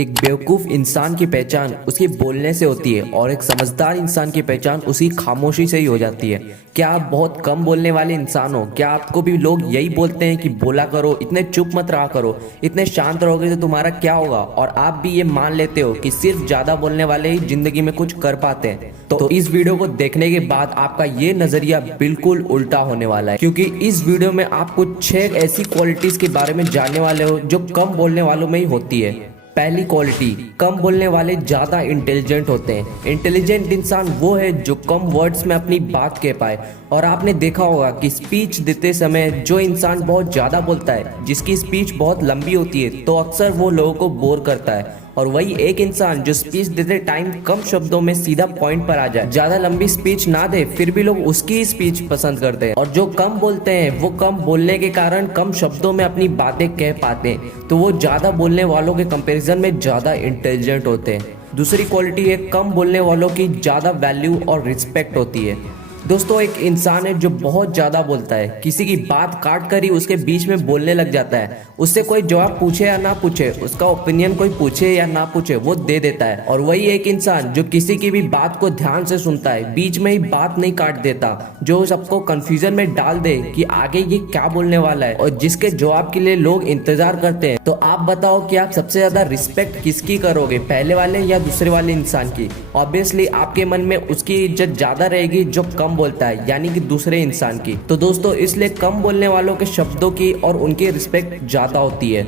एक बेवकूफ़ इंसान की पहचान उसके बोलने से होती है और एक समझदार इंसान की पहचान उसकी खामोशी से ही हो जाती है। क्या आप बहुत कम बोलने वाले इंसान हो? क्या आपको भी लोग यही बोलते हैं कि बोला करो, इतने चुप मत रहा करो, इतने शांत रहोगे तो तुम्हारा क्या होगा? और आप भी ये मान लेते हो कि सिर्फ ज़्यादा बोलने वाले ही जिंदगी में कुछ कर पाते हैं? तो इस वीडियो को देखने के बाद आपका ये नजरिया बिल्कुल उल्टा होने वाला है, क्योंकि इस वीडियो में आप कुछ 6 ऐसी क्वालिटीज के बारे में जानने वाले हो जो कम बोलने वालों में ही होती है। पहली क्वालिटी, कम बोलने वाले ज्यादा इंटेलिजेंट होते हैं। इंटेलिजेंट इंसान वो है जो कम वर्ड्स में अपनी बात कह पाए। और आपने देखा होगा कि स्पीच देते समय जो इंसान बहुत ज्यादा बोलता है, जिसकी स्पीच बहुत लंबी होती है, तो अक्सर वो लोगों को बोर करता है। और वही एक इंसान जो स्पीच देते टाइम कम शब्दों में सीधा पॉइंट पर आ जाए, ज्यादा लंबी स्पीच ना दे, फिर भी लोग उसकी स्पीच पसंद करते हैं। और जो कम बोलते हैं वो कम बोलने के कारण कम शब्दों में अपनी बातें कह पाते हैं, तो वो ज्यादा बोलने वालों के कंपैरिजन में ज्यादा इंटेलिजेंट होते हैं। दूसरी क्वालिटी है, कम बोलने वालों की ज्यादा वैल्यू और रिस्पेक्ट होती है। दोस्तों, एक इंसान है जो बहुत ज्यादा बोलता है, किसी की बात काट कर ही उसके बीच में बोलने लग जाता है। उससे कोई जवाब पूछे या ना पूछे, उसका ओपिनियन कोई पूछे या ना पूछे, वो दे देता है। और वही एक इंसान जो किसी की भी बात को ध्यान से सुनता है, बीच में ही बात नहीं काट देता, जो सबको कंफ्यूजन में डाल दे कि आगे ये क्या बोलने वाला है, और जिसके जवाब के लिए लोग इंतजार करते हैं। तो आप बताओ कि आप सबसे ज्यादा रिस्पेक्ट किसकी करोगे, पहले वाले या दूसरे वाले इंसान की? ऑब्वियसली आपके मन में उसकी इज्जत ज्यादा रहेगी जो कम बोलता है, यानी कि दूसरे इंसान की। तो दोस्तों, इसलिए कम बोलने वालों के शब्दों की और उनकी रिस्पेक्ट ज्यादा होती है।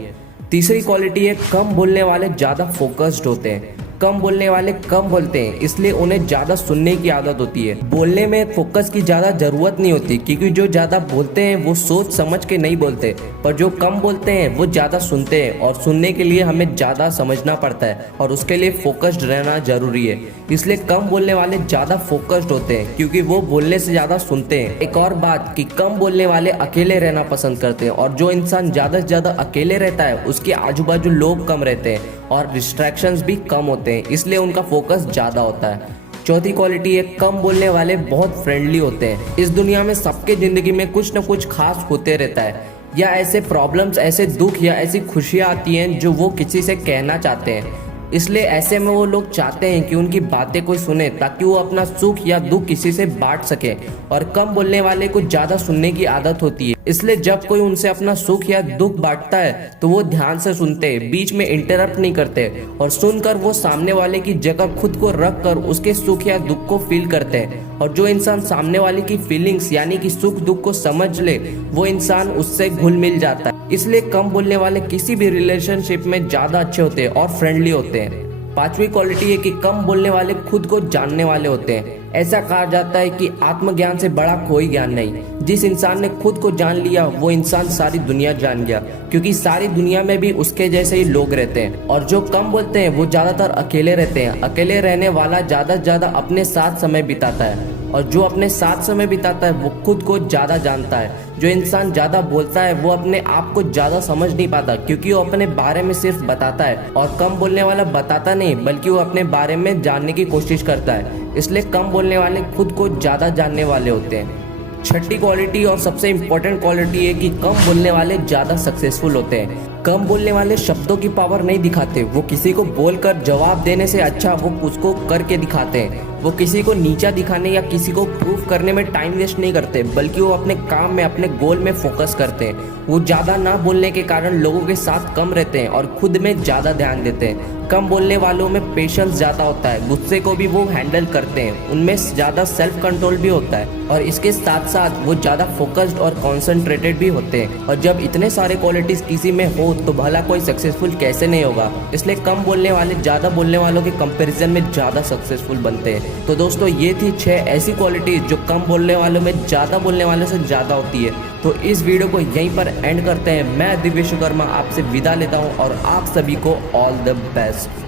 तीसरी क्वालिटी है, कम बोलने वाले ज्यादा फोकस्ड होते हैं। कम बोलने वाले कम बोलते हैं, इसलिए उन्हें ज्यादा सुनने की आदत होती है। बोलने में फोकस की ज्यादा जरूरत नहीं होती, क्योंकि जो ज्यादा बोलते हैं वो सोच समझ के नहीं बोलते, पर जो कम बोलते हैं वो ज्यादा सुनते हैं। और सुनने के लिए हमें ज्यादा समझना पड़ता है और उसके लिए फोकस्ड रहना जरूरी है। इसलिए कम बोलने वाले ज्यादा फोकस्ड होते हैं, क्योंकि वो बोलने से ज्यादा सुनते हैं। एक और बात कि कम बोलने वाले अकेले रहना पसंद करते हैं, और जो इंसान ज्यादा से ज्यादा अकेले रहता है उसके आजू बाजू लोग कम रहते हैं और डिस्ट्रैक्शंस भी कम होते हैं, इसलिए उनका फोकस ज्यादा होता है। चौथी क्वालिटी है, कम बोलने वाले बहुत फ्रेंडली होते हैं। इस दुनिया में सबके जिंदगी में कुछ न कुछ खास होते रहता है, या ऐसे प्रॉब्लम्स, ऐसे दुख या ऐसी खुशियां आती हैं जो वो किसी से कहना चाहते हैं। इसलिए ऐसे में वो लोग चाहते हैं कि उनकी बातें कोई सुने, ताकि वो अपना सुख या दुख किसी से बांट सके। और कम बोलने वाले को ज्यादा सुनने की आदत होती है, इसलिए जब कोई उनसे अपना सुख या दुख बांटता है तो वो ध्यान से सुनते हैं, बीच में इंटरप्ट नहीं करते, और सुनकर वो सामने वाले की जगह खुद को रख कर उसके सुख या दुख को फील करते हैं। और जो इंसान सामने वाले की फीलिंग्स यानी कि सुख दुख को समझ ले, वो इंसान उससे घुल मिल जाता है। इसलिए कम बोलने वाले किसी भी रिलेशनशिप में ज्यादा अच्छे होते हैं और फ्रेंडली होते हैं। पांचवी क्वालिटी है कि कम बोलने वाले खुद को जानने वाले होते हैं। ऐसा कहा जाता है कि आत्मज्ञान से बड़ा कोई ज्ञान नहीं। जिस इंसान ने खुद को जान लिया वो इंसान सारी दुनिया जान गया, क्योंकि सारी दुनिया में भी उसके जैसे ही लोग रहते हैं। और जो कम बोलते हैं वो ज्यादातर अकेले रहते हैं। अकेले रहने वाला ज्यादा से ज्यादा अपने साथ समय बिताता है, और जो अपने साथ समय बिताता है वो खुद को ज्यादा जानता है। जो इंसान ज्यादा बोलता है वो अपने आप को ज्यादा समझ नहीं पाता, क्योंकि वो अपने बारे में सिर्फ बताता है। और कम बोलने वाला बताता नहीं, बल्कि वो अपने बारे में जानने की कोशिश करता है। इसलिए कम बोलने वाले खुद को ज्यादा जानने वाले होते हैं। छठी क्वालिटी और सबसे इम्पोर्टेंट क्वालिटी है कि कम बोलने वाले ज्यादा सक्सेसफुल होते हैं। कम बोलने वाले शब्दों की पावर नहीं दिखाते, वो किसी को बोलकर जवाब देने से अच्छा वो उसको करके दिखाते हैं। वो किसी को नीचा दिखाने या किसी को प्रूफ करने में टाइम वेस्ट नहीं करते, बल्कि वो अपने काम में, अपने गोल में फोकस करते हैं। वो ज्यादा ना बोलने के कारण लोगों के साथ कम रहते हैं और खुद में ज्यादा ध्यान देते हैं। कम बोलने वालों में पेशेंस ज्यादा होता है, गुस्से को भी वो हैंडल करते हैं, उनमें ज्यादा सेल्फ कंट्रोल भी होता है, और इसके साथ साथ वो ज्यादा फोकस्ड और कॉन्सेंट्रेटेड भी होते हैं। और जब इतने सारे क्वालिटीज किसी में हो तो भला कोई सक्सेसफुल कैसे नहीं होगा। इसलिए कम बोलने वाले ज्यादा बोलने वालों के कंपैरिजन में ज्यादा सक्सेसफुल बनते हैं। तो दोस्तों, ये थी 6 ऐसी क्वालिटीज जो कम बोलने वालों में ज्यादा बोलने वालों से ज्यादा होती है। तो इस वीडियो को यहीं पर एंड करते हैं। मैं दिव्य विश्वकर्मा आपसे विदा लेता हूँ और आप सभी को ऑल द बेस्ट।